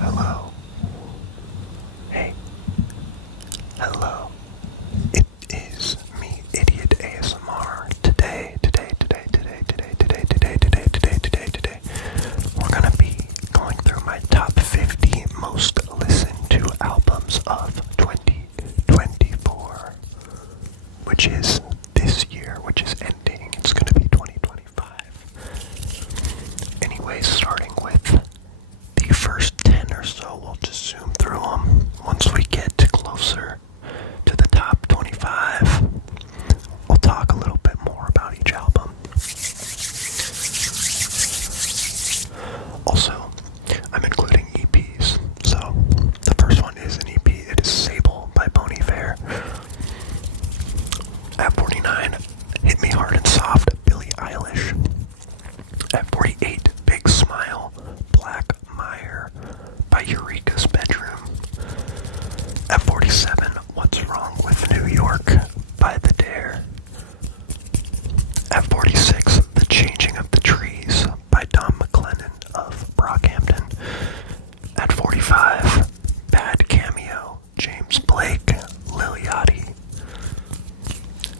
Hello. Hey. Hello. It is me, Idiot ASMR. Today, we're gonna be going through my top 50 most listened to albums of 2024, which is this year, which is ending. It's gonna be 2025. Anyways, starting with the first 10 or so, we'll just zoom through them. Once we get closer to the top 25, we'll talk a little bit more about each album. Also, I'm including EPs. So, the first one is an EP. It is Sable by Bon Iver. At 49, Hit Me Hard and Soft, Billie Eilish. At 48, Big Smile, Black Meyer by Eureka's Bedroom. At 47, What's Wrong with New York by The Dare. At 46, The Changing of the Trees by Tom McLennan of Brockhampton. At 45, Bad Cameo, James Blake, Lil Yachty.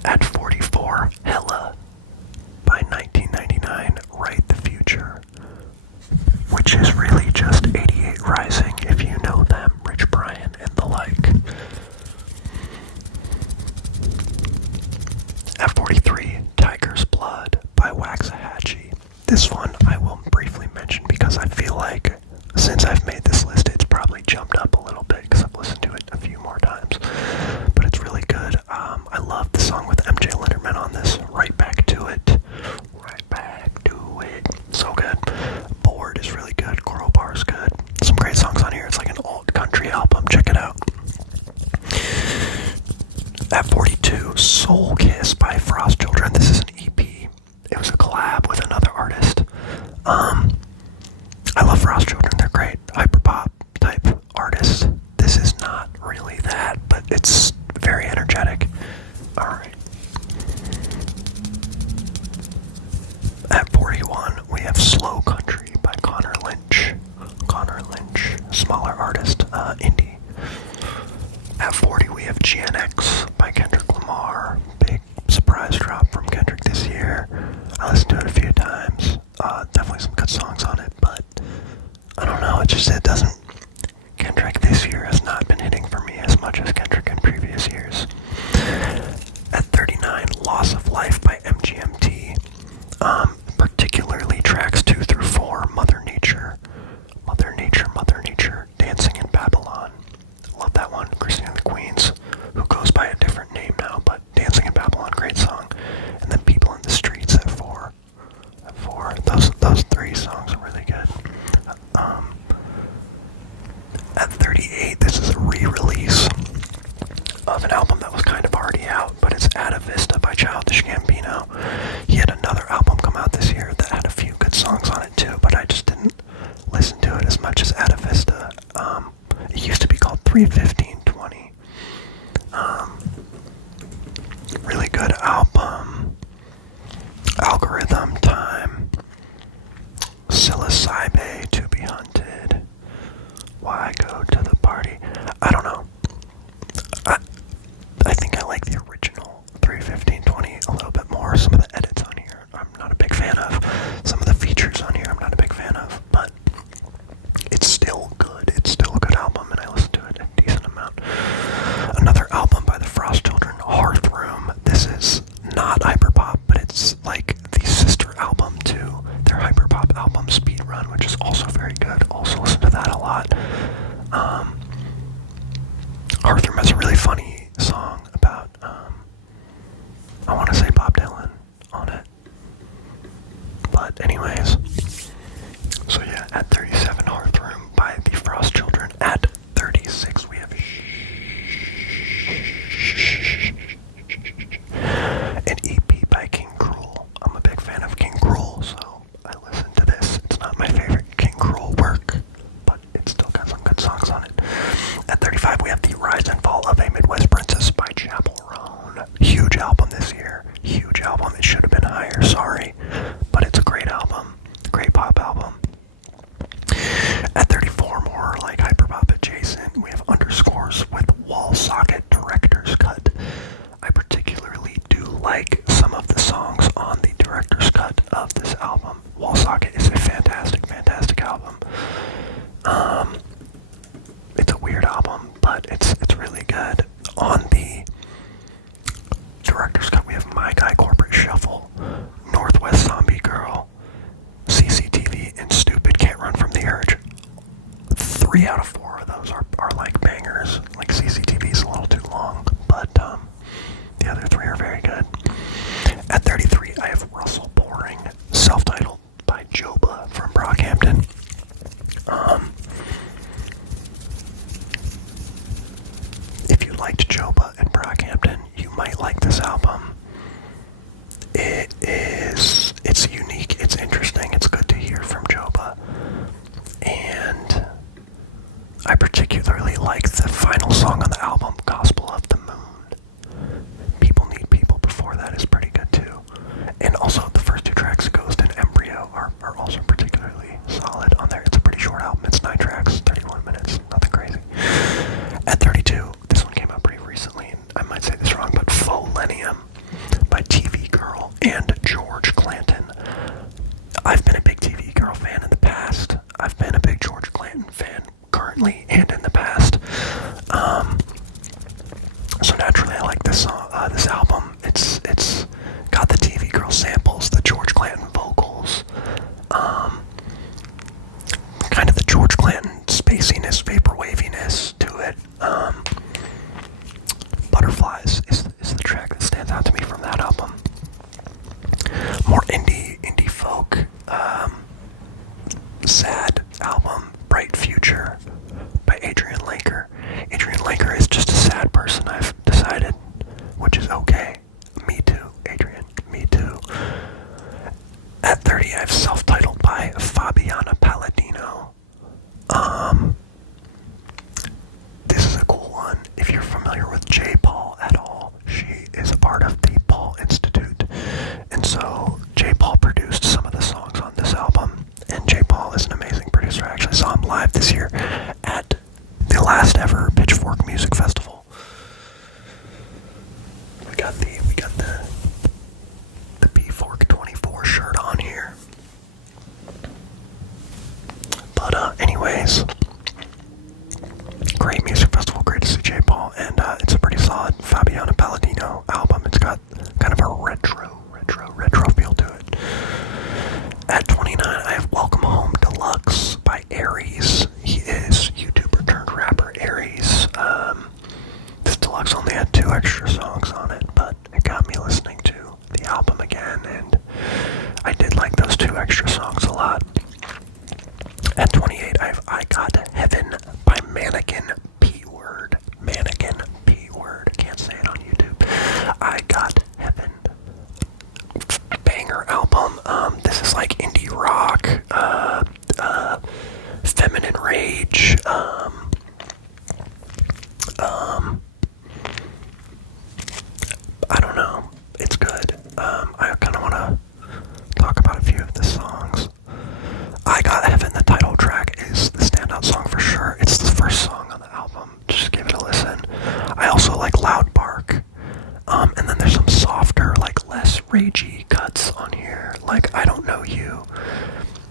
At 44, Hella by 1999, Write the Future, which is really just 88 Rising if you know them, Rich Brian and the like. At 43, Tiger's Blood by Waxahachie. This one I will briefly mention because I feel like since I've made this list, it's probably jumped up a little bit because I've listened to it a few more times. But it's really good. I love the song with MJ Linderman on this. Right Back to It. Right Back to It. So good. Bored is really good. Crowbar is good. Some great songs on here. It's like an old country album. Check it out. At 42, Soul Kiss by Frost Children. This is an EP. It was a collab with another artist. I love Frost Children. They're great. Hyperpop type artists. This is not really that, but it's very energetic. Alright. At 41, we have Slow Country by Connor Lynch. Connor Lynch, smaller artist, indie. At 40, we have GNX by Kendrick Lamar. Big surprise drop from Kendrick this year. I listened to it a few times. Definitely some good songs on it, but I don't know, it doesn't. Kendrick this year has not been hitting for me as much as Kendrick in previous years. At 39, Loss of Life by MGMT. Particularly tracks 2 through 4, Mother Nature, Dancing in Babylon. Love that one. Christina the Queens, who goes by a different name now, but Dancing in Babylon, great song. And then People in the Streets at 4. Those 3 songs are really good. At 38, this is a re-release of an album that was kind of already out, but it's Ada Vista by Childish Gambino. He had another album come out this year that had a few good songs on it too, but I just didn't listen to it as much as Ada Vista. It used to be called 31520. Really good album. Algorithm Time. Psilocybe, To Be Hunted. Why Go to the Party? I don't know. I think I like the original 31520 a little bit more. Some of the edits on here I'm not a big fan of. Some of the features on here I'm not a big fan of, but it's still good. It's still a good album, and I listen to it a decent amount. Another album by the Frost Children, Hearth Room. This is not hyperpop, but it's like the sister album to their hyperpop album Speed Run, which is also very good. Also listen to that a lot. 3 out of 4 of those are like bangers. Like CCTV's a little too long, but the other 3 are very good. At 33, I have Russell Boring, self-titled by Joba from Brockhampton. If you liked Joba and Brockhampton, you might like this album. It's unique, it's interesting, it's good to hear from Joba. And I particularly like the final song on the album, Gospel of the Moon. People Need People before that is pretty good too. And also the first 2 tracks, Ghost and Embryo, are also particularly solid on there. It's a pretty short album, it's 9 tracks, 31 minutes, nothing crazy. At 32, this one came out pretty recently, and I might say this wrong, but Folenium by TV Girl and George Clanton. I've been a big TV Girl fan in the past. I've been a big George Clanton fan currently and in the past. So naturally I like this song, this album. It's got the TV Girl samples, the George Clanton vocals, kind of the George Clanton spaciness, vaporwaviness to it. Butterflies is the track that stands out to me from that album. More indie folk, sad album, Bright Future by Adrian Laker. Adrian Laker is just a sad person, I've decided, which is okay. Me too, Adrian, me too. At 30, I have Self-Titled by Fabiana Palladino. This is a cool one. If you're familiar with J. Paul at all, she is a part of the Paul Institute. And so J. Paul produced some of the songs on this album. And J. Paul is an amazing producer. I actually saw him live this year at the last ever Pitchfork Music Festival. We got the P-Fork 24 shirt on here. But anyways, great music festival, great to see J. Paul, and it's a pretty solid Fabiana Palladino album. It's got kind of a retro feel to it. At 29, I have Welcome Home Deluxe by Aries. He is YouTuber turned rapper Aries. This deluxe only had 2 extra songs on it, but it got me listening to the album again, and I did like those 2 extra songs a lot. At 28, I have I Got Heaven by Mannequin P-Word. Mannequin P-Word. Can't say it on YouTube. I Got Heaven. Banger album. This is like indie rock, feminine rage, I don't know. It's good. I kind of want to talk about a few of the songs. I Got Heaven, the title track, is the standout song for sure. It's the first song on the album. Just give it a listen. I also like Loud Bark. And then there's some softer, like less ragey cuts on here, like I Don't Know You,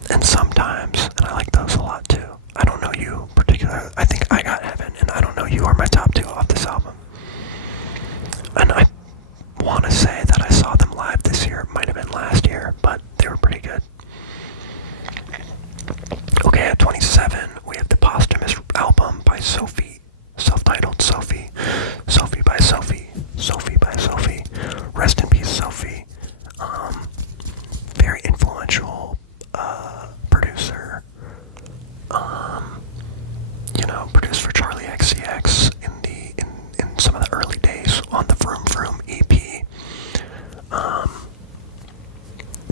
and Sometimes, and I like those a lot too. I Don't Know You particularly. I think I Got Heaven and I Don't Know You are my top 2 off this album. And I want to say that I saw them live this year. It might have been last year, but they were pretty good. Okay, at 27, we have the posthumous album by Sophie, self-titled Sophie. Sophie by Sophie. Sophie by Sophie. Rest in peace, Sophie. Very influential producer. Produced for Charlie XCX in some of the early days on the Vroom Vroom EP.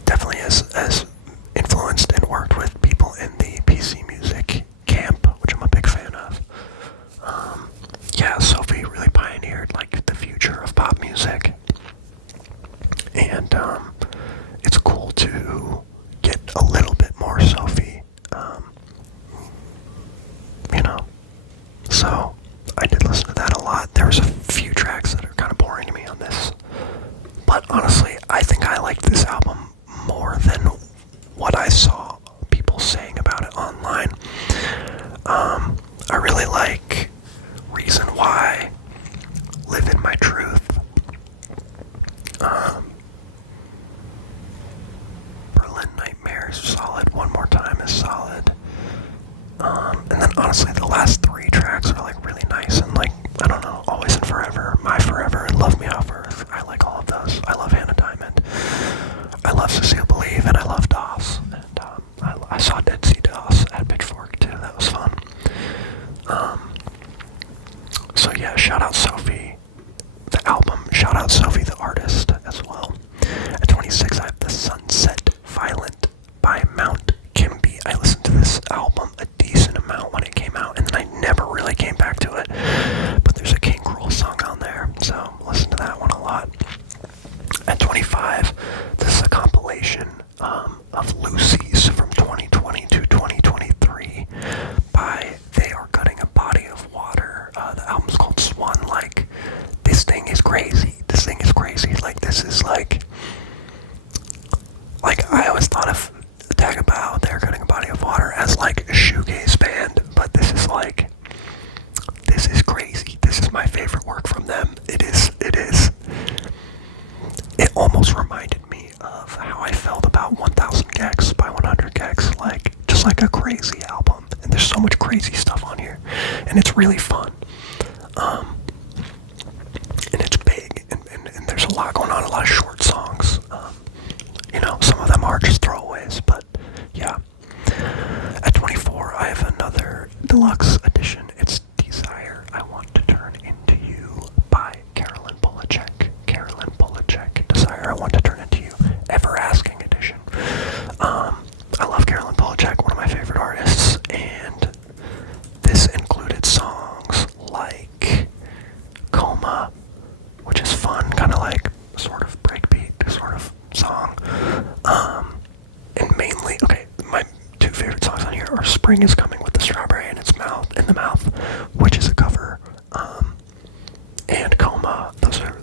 Definitely has influenced and worked with people in the PC music camp, which I'm a big fan of. Yeah, Sophie really pioneered like the future of pop music, and it's cool to get a little bit more Sophie, so I did listen to that a lot. There's a few tracks that are kind of boring to me on this, but honestly, I think I liked this album more than what I saw people saying about it online. I really like Reason Why, Live in My Truth. Berlin Nightmare is solid. One More Time is solid. And then honestly, the shout out Sophie, the album. Shout out Sophie, the artist, as well. At 26, I have The Sunset Violent by Mount Kimby. I listened to this album a decent amount when it came out, and then I never really came back to it. But there's a King Cruel song on there, so listen to that one a lot. At 25, this is a compilation of Lucy's from 2020 to 2023 by They Are Cutting a Body of Water. The album's called Swan Like. This thing is crazy. This thing is crazy. Like, this is like I always thought of Dagobah, They're Cutting a Body of Water, as like a shoegaze band, but this is crazy. This is my favorite work from them. It almost reminded me of how I felt about 1000 Gex by 100 Gex, like, just like a crazy album, and there's so much crazy stuff on here, and it's really fun, and it's big, and there's a lot going on, a lot of short songs, some of them are just throwaways, but yeah. At 24, I have another deluxe edition. It's Desire, I Want to Turn Into You by Carolyn Polachek. Desire, I Want to Turn Into You, Ever Asking edition. I love Carolyn Polachek, one of my favorite artists, and this included songs like Coma, which is fun, kind of like sort of breakbeat sort of song. And mainly, okay, my two favorite songs on here are Spring Is Coming with the Strawberry in the Mouth, which is a cover, and Coma. Those are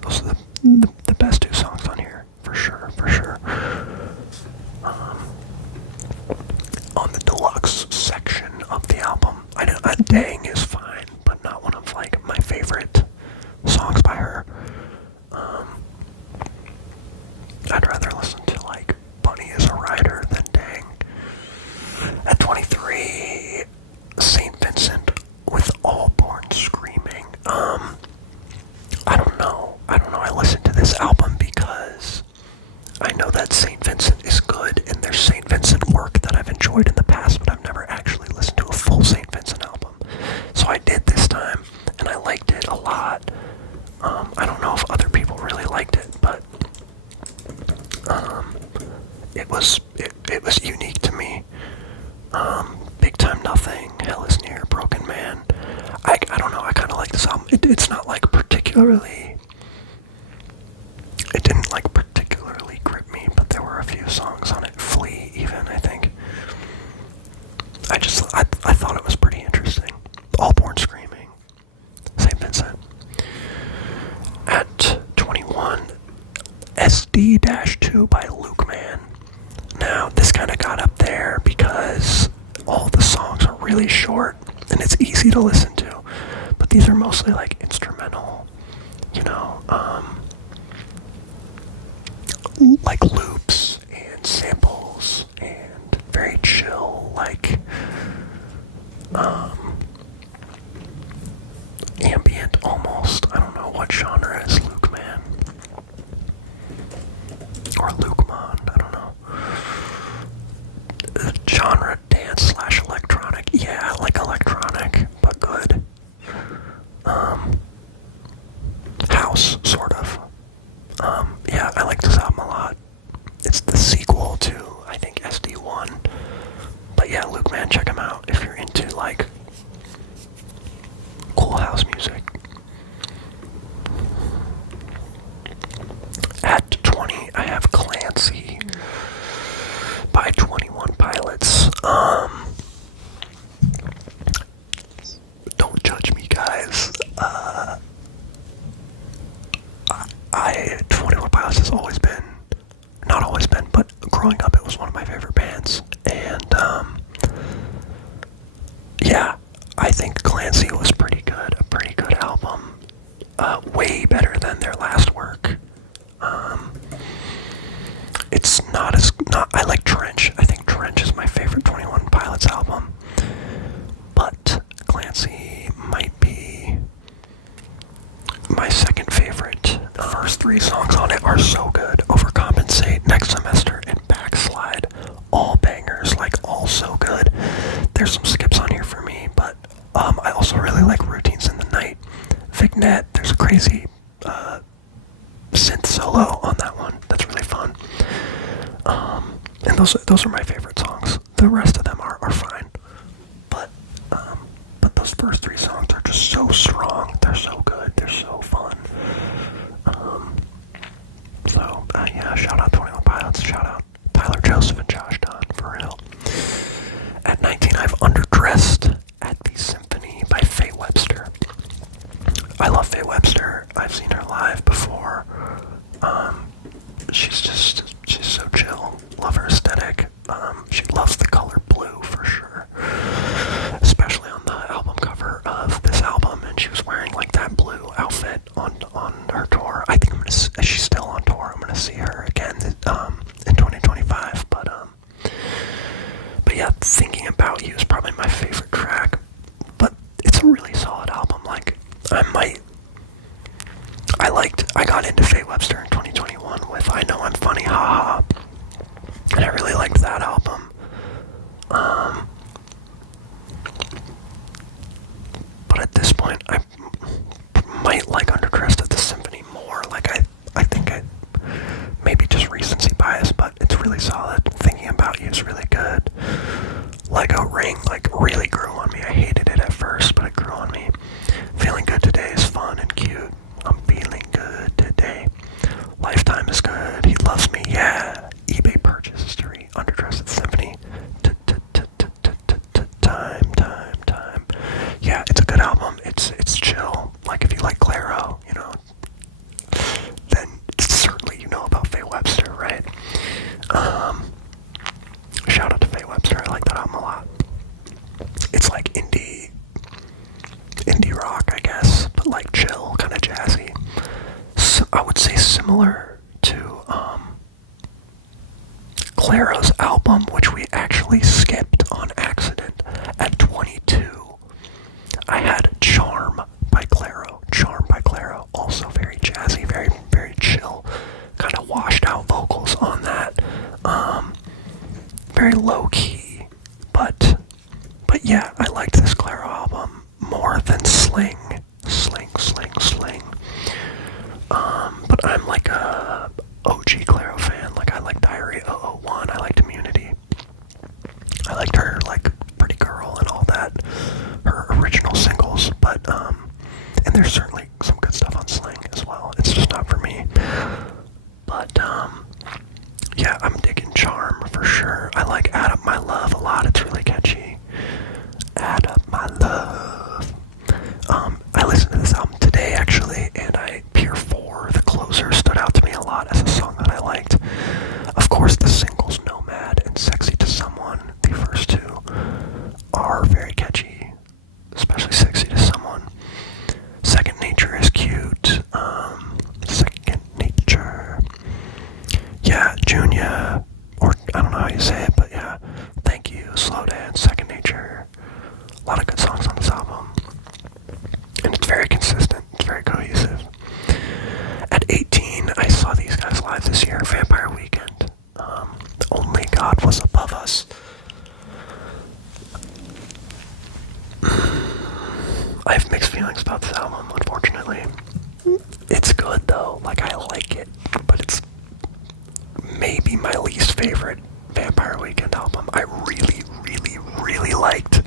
the best two songs on here, for sure. On the deluxe section of the album, Dang is fine, but not one of like my favorite songs by her. I'd rather listen to like Bunny Is a Rider than Dang. At 23, St. Vincent with All Born Screaming. I don't know. I listened to this album because I know that St. Vincent is good, and there's St. Vincent work that I've enjoyed in the past, but I've never actually listened to a full St. Vincent album. So I did this time, and I liked it a lot. I don't know if other people really liked it, but it was unique to me. Big Time Nothing, Hell Is Near, Broken Man. I don't know, I kind of like this album. It's not like it didn't like particularly grip me, but there were a few songs on it, Flea even, I think. I thought it was pretty interesting. All Born Screaming, St. Vincent. At 21, SD-2 by Luke Man. Now, this kind of got up there because all the songs are really short and it's easy to listen to, but these are mostly like instrumental, like loops and samples and very chill, like ambient almost. I don't know what genre is Luke Man or Luke Man, I don't know. Genre dance / electronic. Yeah, like electronic, but good. House, sort of. Yeah, I like this album a lot. It's the sequel to, I think, SD1. But yeah, Luke Man, check him out if you're into, like, cool house music. At 20, I have Clancy by 21 Pilots. Don't judge me, guys. 21 Pilots has always been, not always been, but growing up it was one of my favorite bands. And, yeah, I think Clancy was pretty good, a pretty good album. Way better than their last work. It's I like Trench. I think Trench is my favorite 21 Pilots album. But Clancy might be my second favorite. The first three songs on it are so good. Overcompensate, Next Semester, and Backslide. All bangers, like all so good. There's some skips on here for me, but I also really like Routines in the Night. Dragnet. There's a crazy synth solo on that one. That's really fun. And those are my favorite songs. The rest of them are fine. But those first three songs are just so strong. They're so good. They're so fun. Yeah, shout out 21 Pilots. Shout out Tyler Joseph and Josh Don, for real. At 19, I've Underdressed at the Symphony by Faye Webster. I love Faye Webster. I've seen her live before. She's so chill. Love her aesthetic. She loves the color blue for sure. Especially on the album cover of this album, and she was wearing like that blue outfit on her tour. I think she's still on tour. I'm gonna see her again in 2025. But yeah, Thinking About You is probably my favorite track. But it's a really solid album. Like I got into Faye Webster in 2021 with I Know I'm Funny, Haha. And I really liked that album. But at this point, I might like Underdressed at the Symphony more. Like, I think maybe just recency bias, but it's really solid. Thinking About You is really good. Lego Ring, like, really grew on me. I hated it at first, but it grew on me. Feeling Good Today is fun and cute. I'm feeling good today. Lifetime is good. He Loves Me, yeah. eBay Purchase History, Underdressed at the Symphony. Time. Yeah, it's a good album. It's chill. Like, if you like Clairo, you know, then certainly you know about Faye Webster, right? Shout out to Faye Webster. I like that album a lot. It's like indie rock, I guess, but like chill, kind of jazzy. So I would say similar to Clairo's album, which we actually skipped on accident at 22. I had Charm by Clairo. Also very jazzy, very, very chill, kind of washed out vocals on that. Very low key, but yeah, I liked this Clairo album more than Sling. But I'm like a OG Clairo fan. Like, I like Diary 001. I liked Immunity. I liked her, like, Pretty Girl and all that, her original singles. But and there's certainly some good stuff on Sling as well. It's just not for me. But yeah, I'm digging Charm for sure. I like Add Up My Love a lot. It's really catchy. Add Up My Love. I listened to this album today, actually, and Pier 4, The Closer, stood out to me a lot as a song that I liked. Of course, the singles Nomad and Sexy to Someone, the first two, are very catchy, especially Sexy to Someone. Second Nature is cute. Second Nature. Yeah, Junia, or I don't know how you say it, but yeah, Thank You, Slow Dance, Second Nature. A lot of good songs on this album. And it's very consistent. It's very cohesive. At 18, I saw these guys live this year, Vampire Weekend. Only God Was Above Us. I have mixed feelings about this album, unfortunately. It's good, though. Like, I like it. But it's maybe my least favorite Vampire Weekend album. I really liked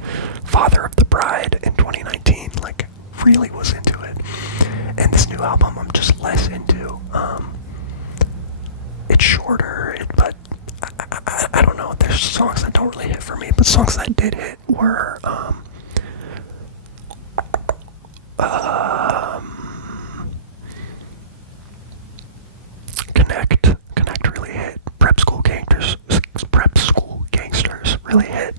Father of the Bride in 2019. Like, really was into it. And this new album I'm just less into. It's shorter, but I don't know. There's songs that don't really hit for me, but songs that did hit were Connect really hit. Prep School Gangsters really hit.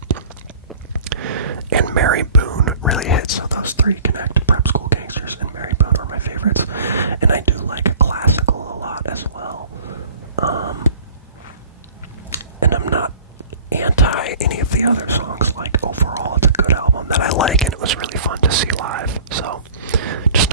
And Mary Boone really hit. So those three, Connect, Prep School Gangsters, and Mary Boone, are my favorites. And I do like Classical a lot as well. And I'm not anti any of the other songs. Like, overall, it's a good album that I like, and it was really fun to see live. So, just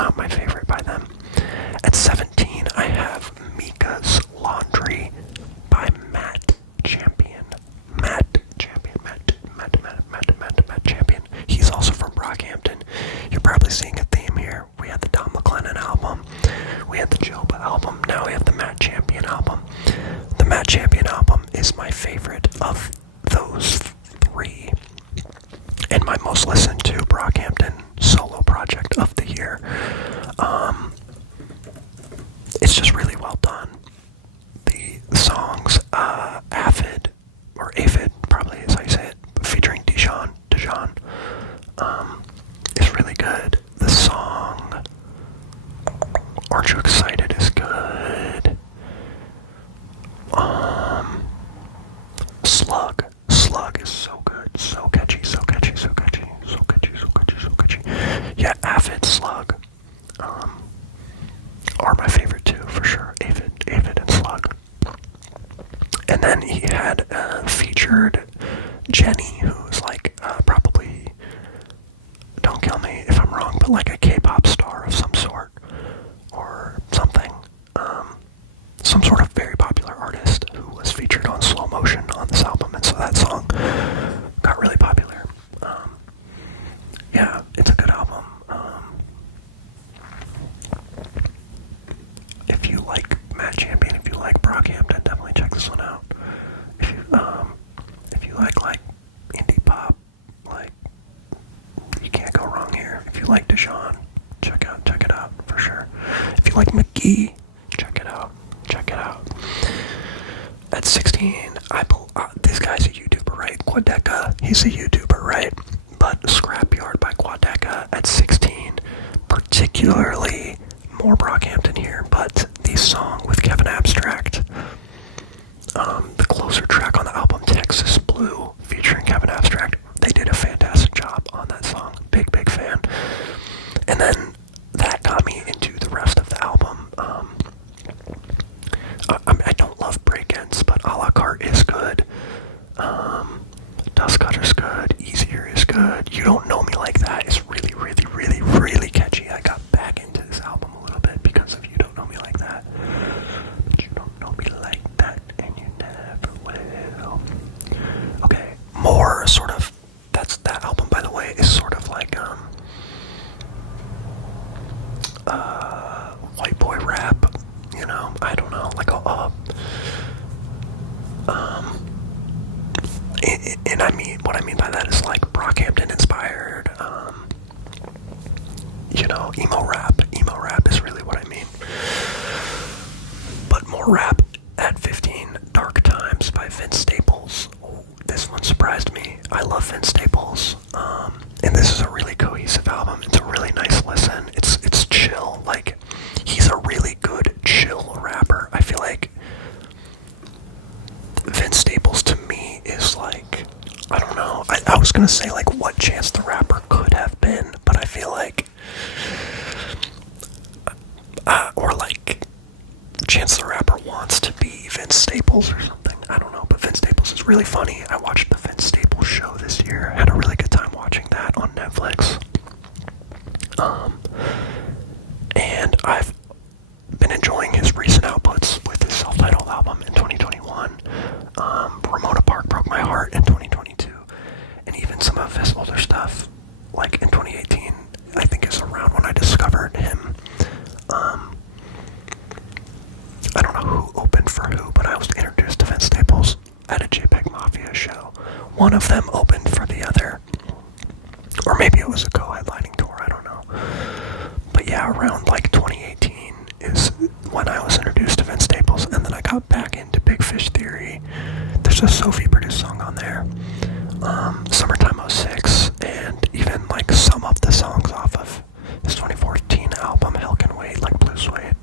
I'm wrong, but like a K-pop star of some sort or something. Some sort of very popular artist who was featured on Slow Motion on this album, and so that song got really popular. Yeah, it's a good album. If you like Matt Champion, if you like Brockhampton, definitely check this one out. If you like indie pop, like, you can't go wrong here. If you like Dijon, check it out for sure. If you like McGee, check it out. At 16, this guy's a YouTuber, right? Quadeca, he's a YouTuber, right? But Scrapyard by Quadeca at 16, particularly more Brockhampton here, but the song with Kevin Abstract, the closer track on the album, Texas Blue, featuring Kevin Abstract, they did a fantastic job on that song. Big fan. And then that got me into the rest of the album. I don't love Break-Ins, but A La Carte is good. Dust Cutter's good. Easier is good. You Don't Know Me Like That is really catchy. I got back into this album a little bit because of You Don't Know Me Like That. But you don't know me like that, and you never will. Okay, more sort of, that album, by the way, is sort of like, white boy rap, you know, I don't know, like and I mean, what I mean by that is like Brockhampton inspired, you know, emo rap is really what I mean. But more rap at 15, Dark Times by Vince Staples. Oh, this one surprised me. I love Vince Staples, and this is a really cohesive album. It's a really nice listen. It's chill, like, he's a really good chill rapper. I feel like Vince Staples to me is like, I don't know, I was gonna say like what Chance the Rapper could have been, but I feel like, or like Chance the Rapper wants to be Vince Staples or something, I don't know, but Vince Staples is really funny. I watched the Vince Staples show this year, had a really good time watching that on Netflix. And I've been enjoying his recent outputs with his self-titled album in 2021. Ramona Park Broke My Heart in 2022. And even some of his older stuff, like in 2018, I think is around when I discovered him. I don't know who opened for who, but I was introduced to Vince Staples at a JPEG Mafia show. One of them opened for the other. Or maybe it was a co-headlining tour, I don't know. But yeah, around like 2018 is when I was introduced to Vince Staples, and then I got back into Big Fish Theory. There's a Sophie produced song on there, Summertime '06, and even like some of the songs off of his 2014 album, Hell Can Wait, like Blue Suede.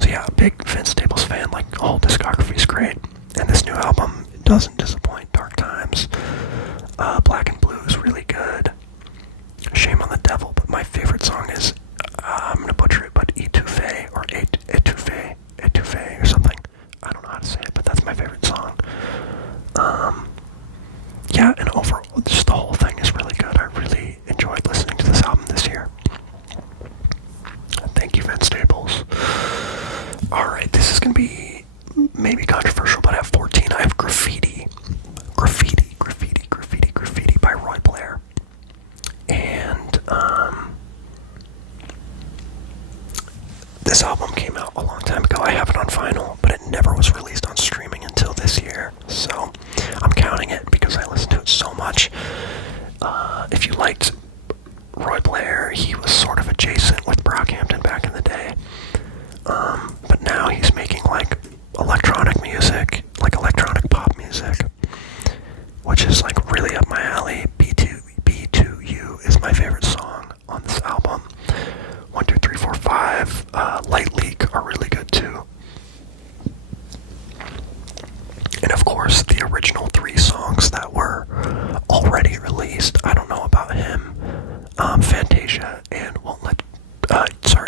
So yeah, big Vince Staples fan, like the whole discography is great, and this new album doesn't disappoint. Dark Times, Black and Blue is really good. Shame on the Devil, but my favorite song is, I'm gonna butcher it, but Etouffee, or Etouffee, or something. I don't know how to say it, but that's my favorite song. Yeah, and overall, just the whole thing is really good. I really enjoyed listening to this album this year. Thank you, Vince Staples. Alright, this is gonna be maybe controversial, but at 14, I have Graffiti by Roy Blair. And, this album came out a long time ago. I have it on vinyl, but it never was released on streaming until this year. So I'm counting it because I listened to it so much. If you liked Roy Blair, he was sort of adjacent with Brockhampton back in the day. But now he's making like electronic music, like electronic pop music, which is like really up my alley. B2U is my favorite song on this album. 1, 2, 3, 4, 5, Light Leak are really good too. And of course, the original 3 songs that were already released. I don't know about him. Fantasia and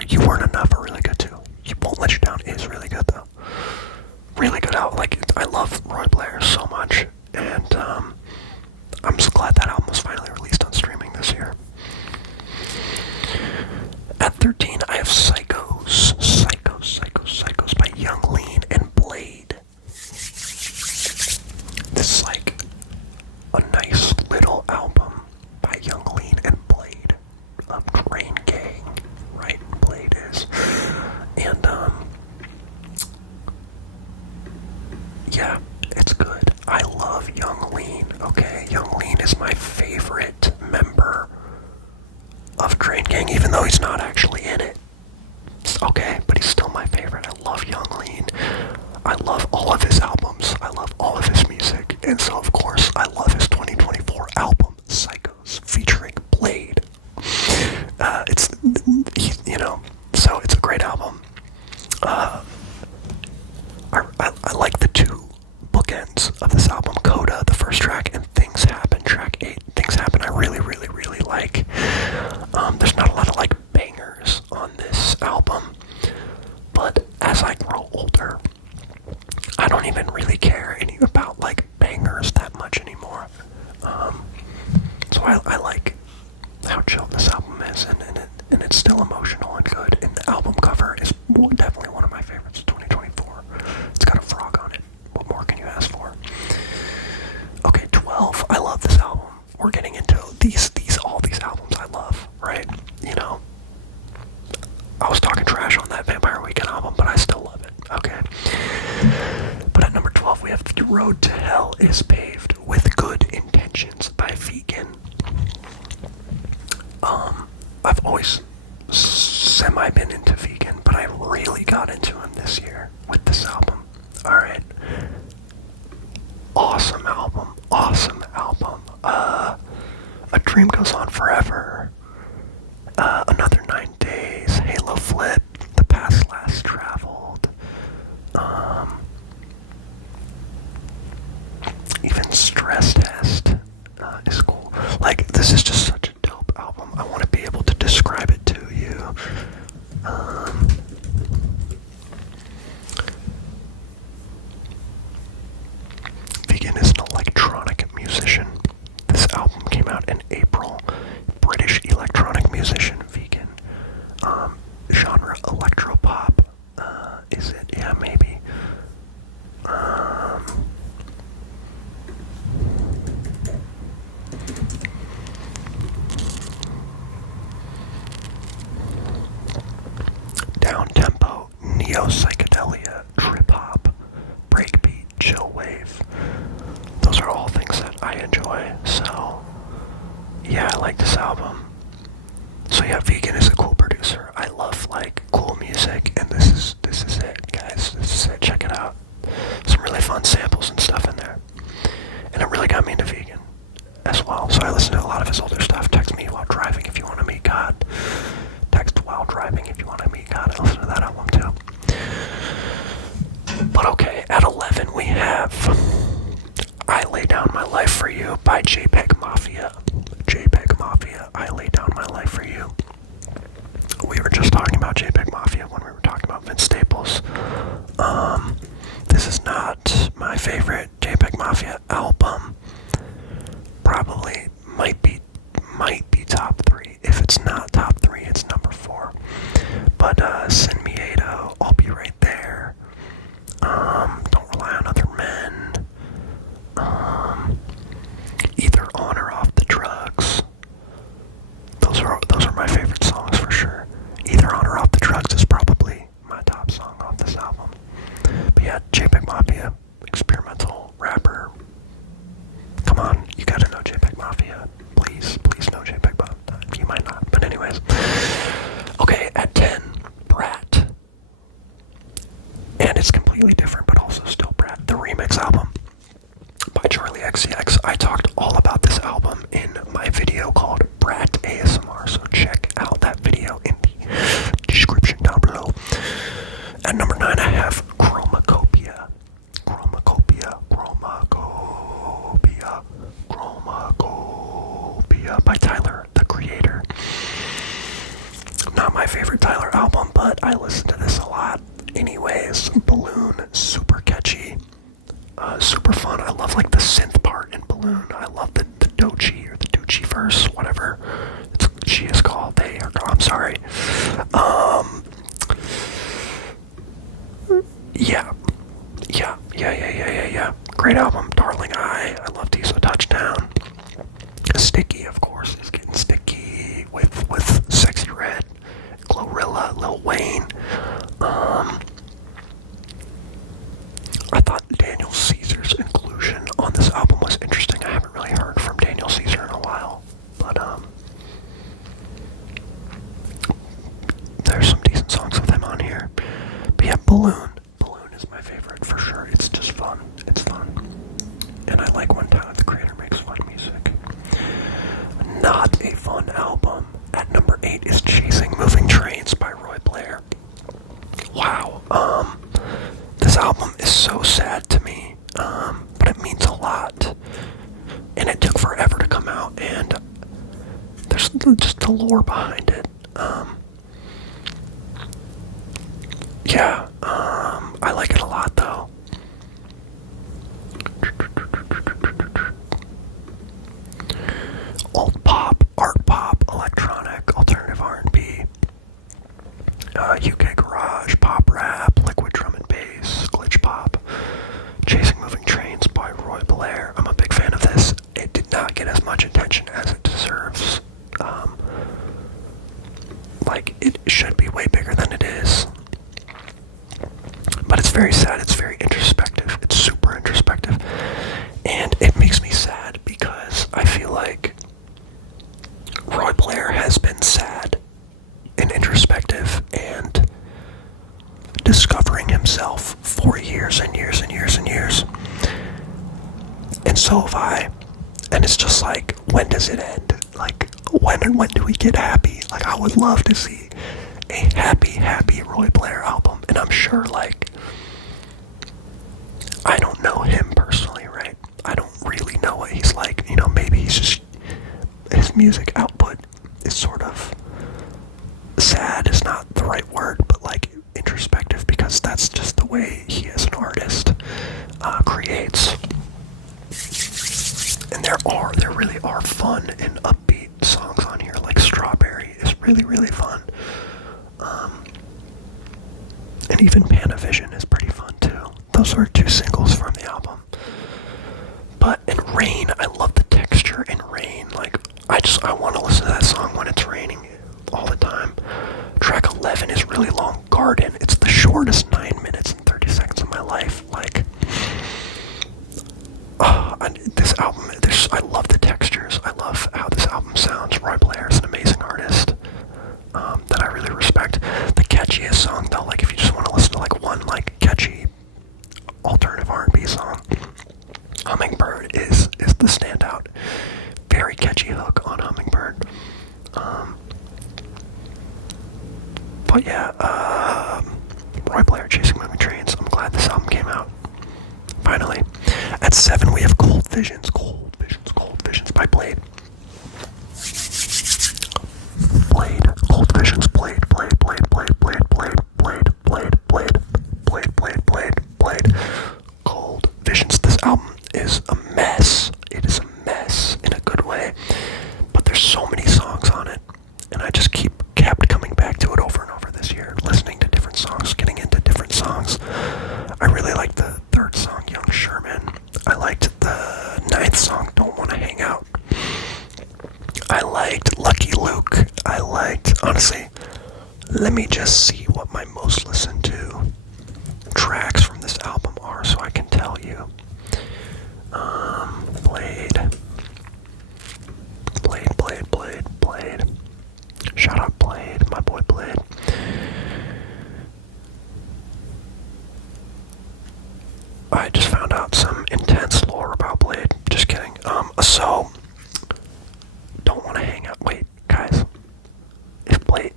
You Weren't Enough are really good too. Won't Let You Down is really good though. Really good album. Like, I love Roy Blair so much, and I'm so glad that album was finally released on streaming this year. King, even though he's not actually in it. Okay, but he's still my favorite. I love Young Lean. I love all of his albums. I love all of his music. And so, of course, I love his 2024 album, Psychos, featuring Blade. So it's a great album. I like the two bookends of this album, Coda, the first track, and Things Happen, track 8. Things Happen I really, really, really like. There's not a lot of, like, bangers on this album, but as I grow older, I don't even really care about, like, bangers that much anymore. So I like how chill this album is, and it's still emotional and good, and the album cover is definitely one of my favorites of 2024. It's got a frog on it. What more can you ask for? Okay, 12. I love this album. We're getting into all these albums I love, right? You know, I was talking trash on that Vampire Weekend album, but I still love it. Okay. But at number 12, we have The Road to Hell is Paved with Good Intentions by Vegan. I've always semi-been into Vegan, but I really got into him this year with this album. Alright. Awesome album. A Dream Goes On Forever. Another 9 Days. Halo Flip. The Past Last Traveled. Even Stress Test is cool. Like, this is just such a dope album. I want to be able to describe it to you. Vegan is an electronic musician. This album came out in April. British electronic musician, Vegan. Genre electropop. Is it? Yeah, maybe. Down-tempo, neo-psychedelia, trip-hop, breakbeat, chill wave. Those are all things that I enjoy, so yeah, I like this album. So yeah, Vegan is a cool producer. I love, like, cool music, and this is it, guys. This is it. Check it out. Some really fun samples and stuff in there. And it really got me into Vegan as well. So I listen to a lot of his older stuff. Text Me While Driving If You Want to Meet God. Text While Driving If You Want to Meet God. I listen to that album too. But okay, at 11 we have I Lay Down My Life For You by JPEG Mafia. JPEG Mafia, I Lay Down My Life For You. We were just talking about JPEG Mafia when we were talking about Vince Staples. This is not my favorite JPEG Mafia album. Probably might be top 3. If it's not top 3, it's number 4. But Sin Miedo, I'll Be Right There. Don't Rely on Other Men. Either On or Off the Drugs. Those are my favorite songs for sure. Either On or Off the Drugs is probably my top song off this album. But yeah, JPEG Mafia, experimental rapper. Come on, you gotta know JPEG Mafia. Please know JPEG Mafia. You might not, but anyways. Okay, at 10, Brat. And it's completely different, but also still Brat. The Remix album by Charlie XCX. I talked all about this album in my video called Brat ASMR, so check out that video in the description down below. At number 9, I have Chromacopia. Chromacopia by Tyler, the Creator. Not my favorite Tyler album, but I listen to this a lot anyways. Balloon, super catchy, super fun. I love, like, the synth part in Balloon. I love the Dochi or the Dochi verse, whatever she is called. I'm sorry. Yeah. Great album. Darling I love Diesel Touchdown. Sticky, of course, is getting sticky with Sexy Red, Glorilla, Lil Wayne. I thought Daniel Caesar's inclusion on this album was interesting. I haven't really heard from Daniel Caesar in a while, but Balloon. Balloon is my favorite for sure. It's just fun. It's fun. And I like when Tyler the Creator makes fun music. Not a fun album. At number 8 is Chasing Moving Trains by Roy Blair. Wow. This album is so sad to me. But it means a lot. And it took forever to come out, and there's just the lore behind it. I like it a lot though. Alt pop, art pop, electronic, alternative R&B, UK garage, pop rap, liquid drum and bass, glitch pop, Chasing Moving Trains by Roy Blair. I'm a big fan of this. It did not get as much attention as it deserves. It should be way bigger than it is. But it's very sad. It's very introspective. It's super introspective. And it makes me sad because I feel like Roy Blair has been sad and introspective and discovering himself for years and years and years and years. And so have I. And it's just like, when does it end? When do we get happy? I would love to see a happy Roy Blair album. And I'm sure, I don't know him personally, right? I don't really know what he's like. Maybe he's just, his music output is sort of sad is not the right word, but introspective, because that's just the way he as an artist creates. And there really are fun and upbeat songs on here, like Strawberry is really, really fun. And even Panavision is pretty fun too. Those are 2 singles from the album. But in Rain, I love the texture in Rain. I want to listen to that song when it's raining all the time. Track 11 is really long, Garden. It's the shortest 9 minutes and 30 seconds of my life. This album, I love the textures. I love how this album sounds. Roy Blair is an amazing artist that I really respect. The catchiest song though, if you just want to listen to one catchy alternative R&B song, Hummingbird is the standout. Very catchy hook on Hummingbird. But yeah, Roy Blair, Chasing Moving Trains. I'm glad this album came out. Finally. At 7 we have Cold Visions by Blade. Cold Visions, Blade. Cold Visions. This album is a mess. It is a mess in a good way. But there's so many songs on it, and I just kept coming back to it over and over this year, listening to different songs, getting into different songs. I really liked the 3rd song, Young Sherman. I liked the 9th song, Don't Wanna Hang Out. I liked Lucky Luke. I liked, honestly, let me just see what my most listened to tracks from this album are so I can tell you. Blade. Shout out Blade, my boy Blade. I just found out some intense lore about Blade. Just kidding. So, Don't Want to Hang Out. Wait, guys. If Blade...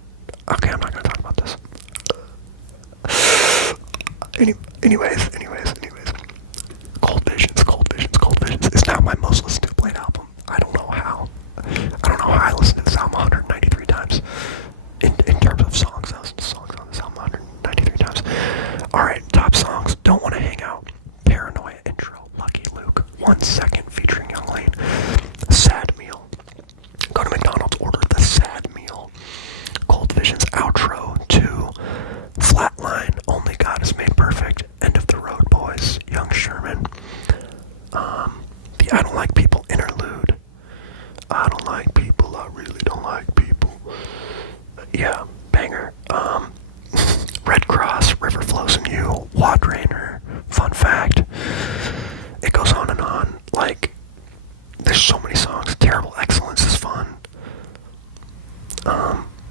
Okay, I'm not going to talk about this. Anyways. Cold Visions is now my most listened to Blade album. I don't know how I listened to this album 193 times. In terms of songs, I listened to songs on this album 193 times. Alright, top songs. Don't Want to Hang Out. Paranoia intro. Lucky Luke. 1 Second featuring Young Lane. Sad Meal. Go to McDonald's, order the Sad Meal. Cold Visions outro to Flatline. Only God Is Made Perfect. End of the Road Boys. Young Sherman. The I Don't Like People interlude. I don't like people. I really don't like people. Yeah, banger. Red Cross, River Flows in You, Wad Rainer, Fun Fact. It goes on and on. There's so many songs. Terrible Excellence is fun.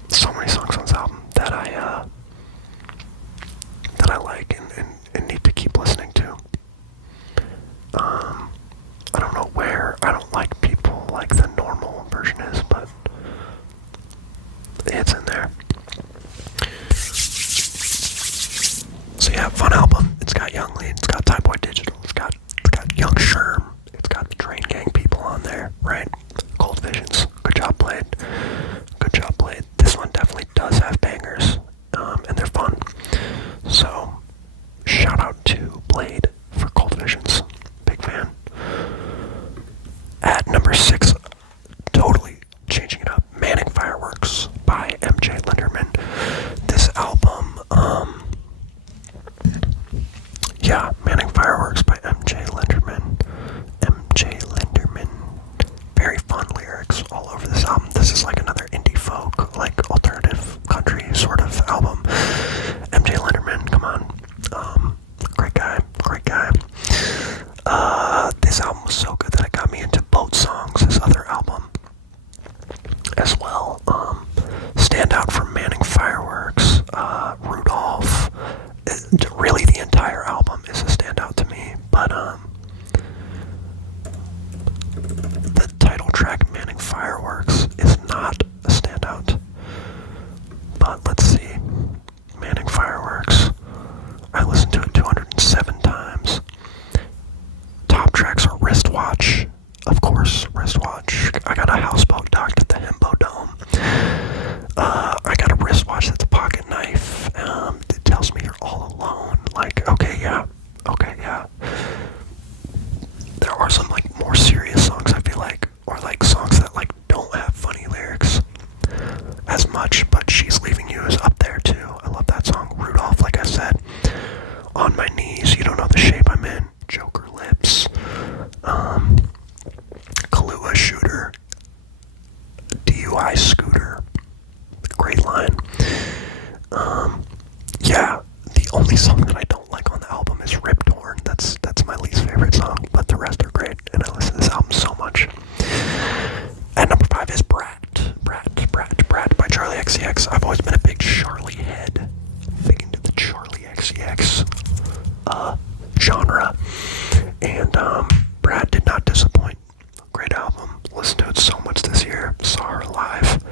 So many songs on this album that the hits in there. So yeah, fun album. It's got Young Lean, it's got Time Boy Digital, it's got Young Sherm, it's got the Train Gang people on there, right? Cold Visions. Good job played. Good job played. This one definitely does have bangers, and they're fun. So shout out to Blade for Cold Visions. Big fan. At number 6, totally changing it up, Manning Fireworks by MJ Linderman. This album, yeah, Manning Fireworks by MJ Linderman. MJ Linderman. Very fun lyrics all over this album. This is like another indie folk, like alternative country sort of album. MJ Linderman, come on. Great guy, great guy. This album was so good that it got me into Boat Songs, his other album, as well. Standout from Manning Fireworks, Rudolph. Really, the entire album is a standout to me, but the title track, Manning Fireworks, is not a standout. But let's see. Manning Fireworks. I listened to it 207 times. Top tracks are Wristwatch. Of course, Wristwatch. I got a houseboat docked at the Himbo Dome. I got a wristwatch that's a pocket knife. It tells me you're all alone. Like, okay, yeah. There are some like more serious songs, I feel like, or like songs that like don't have funny lyrics as much, but She's Leaving You is up there too. I love that song. Rudolph, like I said. On My Knees, You Don't Know the Shape I'm In. Joker Lips. Kahlua Shooter. DUI Scooter. Great line. Yeah, the only song that I don't like on the album is Rip Torn. That's my least favorite song, but the rest are great, and I listen to this album so much. At number 5 is Brat by Charlie XCX. I've always been a big Charlie head. Big into the Charlie XCX genre, and Brat did not disappoint. Great album. Listened to it so much this year. Saw her live.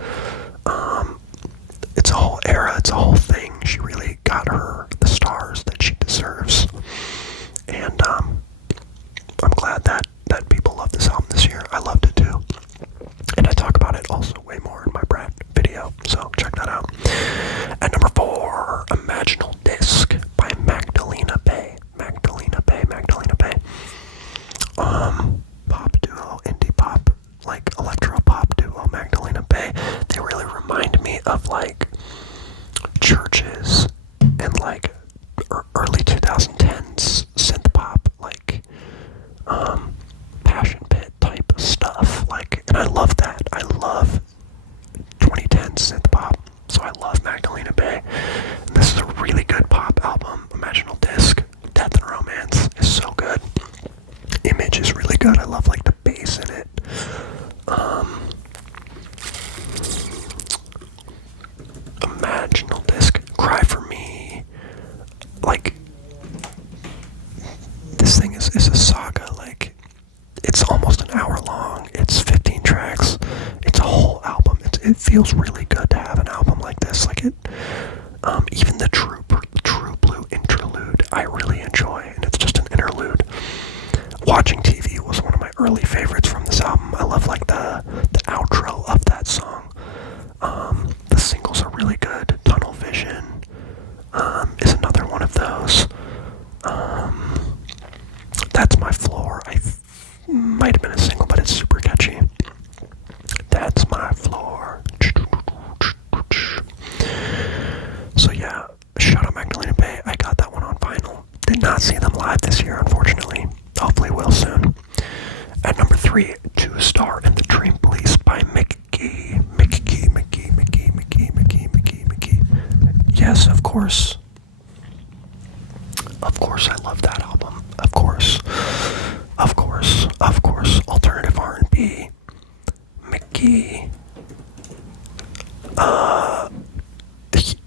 It's a whole era. It's a whole thing. She really got the stars that she deserves, and I'm glad that people love this album this year. I loved it too, and I talk about it also way more in my Brat video, so check that out. At number 4, Imaginal Disc by Magdalena Bay. Pop duo, indie pop, like electro pop duo, Magdalena Bay. They really remind me of like Churches and like early 2010s synth pop, like Passion Pit type stuff. Like, and I love that. I love 2010s synth pop, so I love Magdalena Bay. And this is a really good pop album. Imaginal Disc, Death and Romance is so good. Image is really good. I love like the bass in it. Imaginal Disc, Cry for Me. Like, this thing is a saga. Like, it's almost an hour long. It's 15 tracks. It's a whole album. It feels really good to have an album like this. Like it, even the True Blue interlude, I really enjoy, and it's just an interlude. Watching TV was one of my early favorites from this album. I love like the outro of that song. The singles are really good. Tunnel Vision is another one of those. That's My Floor. Might have been a single, but it's super catchy. That's My Floor. So yeah, shout out Magdalena Bay. I got that one on vinyl. Did not see them live this year, unfortunately. Hopefully will soon. At number 3, Two Star and the Dream Police by Mickey. Yes, of course. Of course, I love that album. Of course. Alternative R&B. Mickey.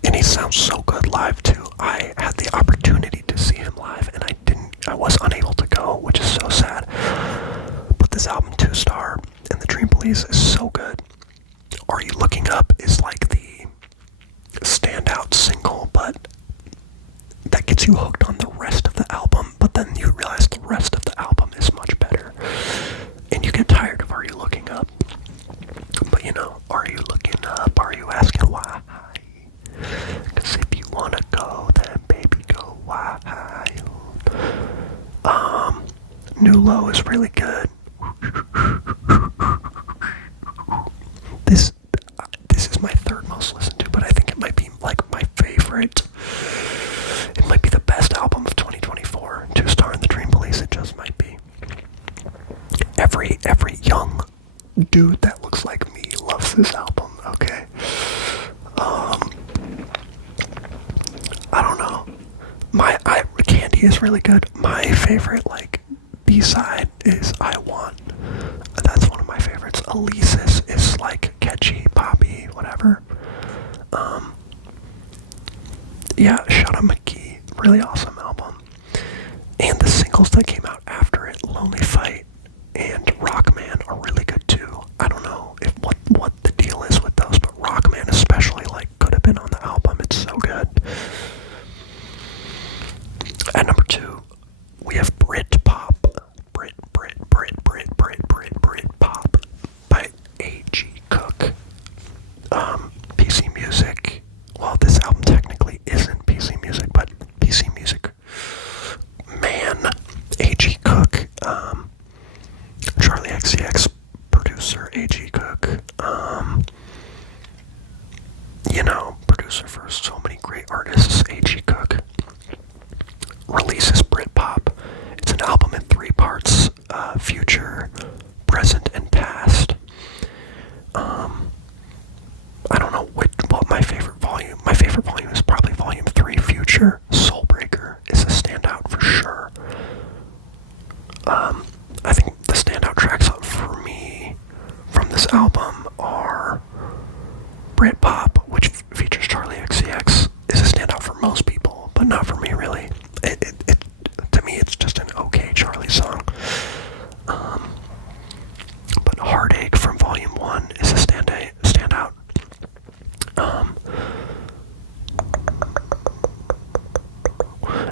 And he sounds so good live too. I had the opportunity to see him live, and I was unable to go, which is so sad. But this album, Two Star and the Dream Police, is so good. Are You Looking Up is like the you hooked on the rest of the album, but then you realize the rest of the album is much better. And you get tired of Are You Looking Up? But are you looking up? Are you asking why? Cause if you wanna go, then baby go why? New Low is really good. This is my third most listened to, but I think it might be like my favorite. It might be the best album of 2024. 2-star in the Dream Police, it just might be. Every young dude that looks like me loves this album, okay? I don't know. Candy is really good. My favorite, B-side is I Want. That's one of my favorites. Elysis is, catchy, poppy, whatever. Yeah, Shut Up McGee, really awesome album. And the singles that came out after it, Lonely Fight and Rockman, are really good too. I don't know what the deal is with those, but Rockman especially, could have been on the album. It's so good. At number 2, we have Brit Pop. Brit Pop by A.G. Cook. PC Music. Well, this album technically isn't PC Music, but PC Music. Man, A.G. Cook. Charlie XCX producer, A.G. Cook. Producer for so many great artists, A.G. Cook. Releases Britpop. It's an album in 3 parts, future, present, and past. I don't know what my favorite volume. My favorite volume is probably volume 3, Future. Soulbreaker is a standout for sure. I think the standout tracks for me from this album are Britpop, which features Charlie XCX, is a standout for most people, but not for me really. It to me it's just an okay Charlie song. But Heartache from Volume 1 is a standout.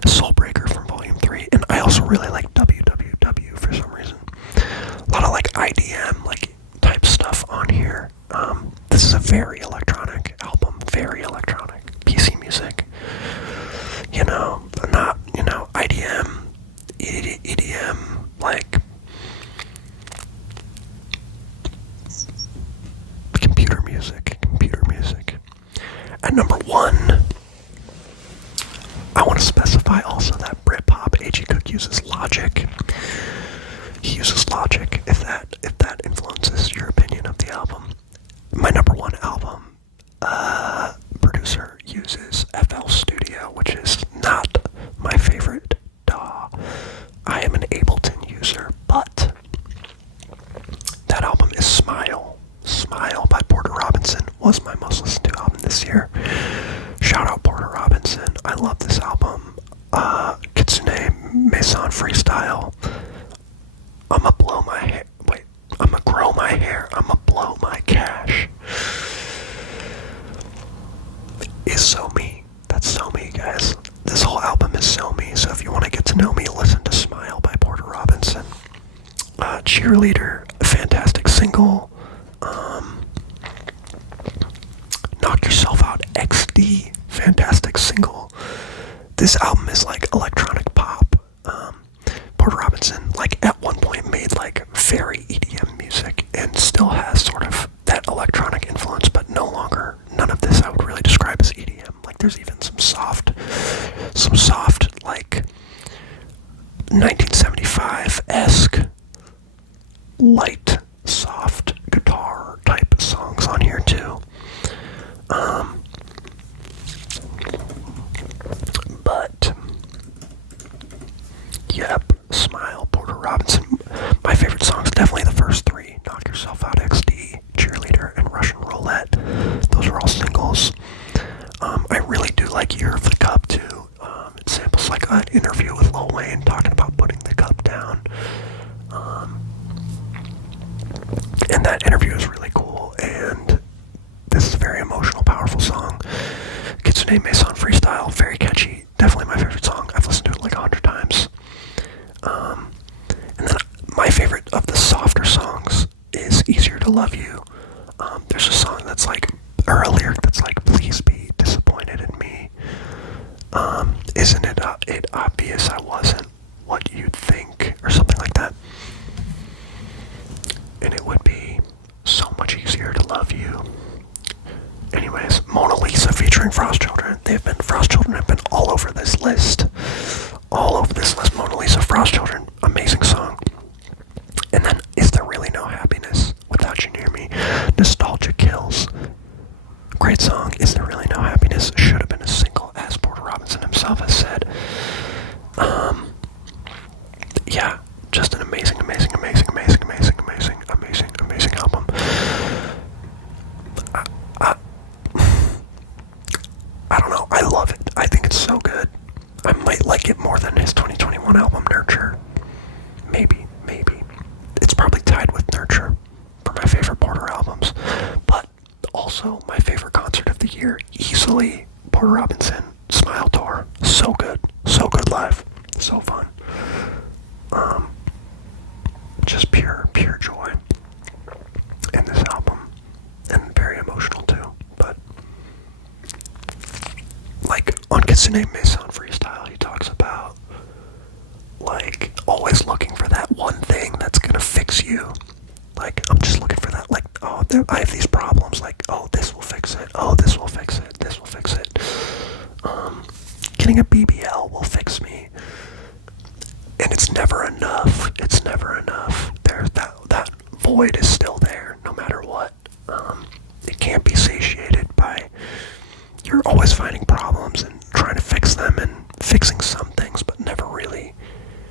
Soulbreaker from Volume 3, and I also really like WWW for some reason. A lot of IDM type stuff on here. This is a very electronic album, very electronic. PC Music, not IDM, EDM, computer music. At number 1, I want to specify also that Britpop, A.G. Cook uses Logic. He uses Logic, if that influences your opinion of the album. My number 1 album producer uses FL Studio, which is not my favorite DAW. I am an Ableton user, but that album is Smile. Smile by Porter Robinson was my most listened to album this year. Shout out Porter Robinson. I love this album. Kitsune Maison Freestyle. I'ma blow my hair. Wait, I'ma grow my hair. I'ma blow my cash. Is so me. That's so me, guys. This whole album is so me. So if you want to get to know me, listen to Smile by Porter Robinson. Cheerleader, fantastic single. Knock Yourself Out XD, fantastic single. This album is electronic pop. Porter Robinson at one point made very EDM music and still has sort of that electronic influence, but no longer. None of this I would really describe as EDM. There's even some soft 1975-esque light soft guitar type songs on here too. But yep, Smile, Porter Robinson. My favorite songs, definitely the first 3, Knock Yourself Out XD, Cheerleader, and Russian Roulette. Those are all singles. I really do like Year of the Cup too. It samples an interview with Lil Wayne talking about putting the cup down. And that interview is really cool, and this is a very emotional, powerful song. Kitsune Maison Freestyle, very catchy. Definitely my favorite song. I've listened to it like 100 times. And then my favorite of the softer songs is Easier to Love You. There's a song that's like, or a lyric that's like, please be disappointed in me. Isn't it obvious I wasn't what you'd think, or something like that. And it would be so much easier to love you. Anyways, Mona Lisa featuring Frost Children. Frost Children have been all over this list. All over this list. Mona Lisa, Frost Children, amazing song. And then Is There Really No Happiness Without You Near Me? Nostalgia Kills. Great song. Is There Really No Happiness? Should have been a single, as Porter Robinson himself has said. Yeah, just an amazing album. I don't know. I love it. I think it's so good. I might like it more than his 2021 album, Nurture. Maybe. It's probably tied with Nurture for my favorite Porter albums. But also my favorite concert of the year, easily Porter Robinson, Smile Tour. So good live. So fun. Just pure joy in this album. And very emotional too. But like on Kitsune Mason Freestyle, he talks about like always looking for that one thing that's gonna fix you. Like, I'm just looking for that, like, oh, I have these problems, like, oh, this will fix it, oh, this will fix it, this will fix it. Getting a BBL will fix me. And it's never enough. That void is still there, no matter what. It can't be satiated by, you're always finding problems and trying to fix them and fixing some things, but never really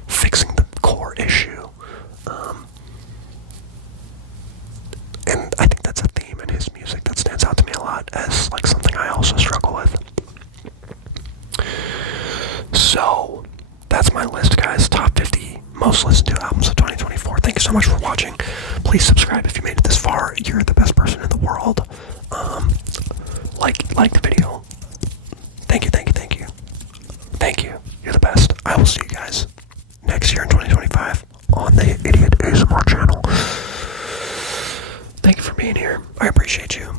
fixing the core issue. And I think that's a theme in his music that stands out to me a lot as like something I also struggle with. So that's my list, guys. Top 50 most listened to albums of 2024. Thank you so much for watching. Please subscribe if you made it this far. You're the best person in the world. Like the video. Thank you. You're the best. I will see you guys next year in 2025 on the Idiot ASMR channel. Thank you for being here. I appreciate you.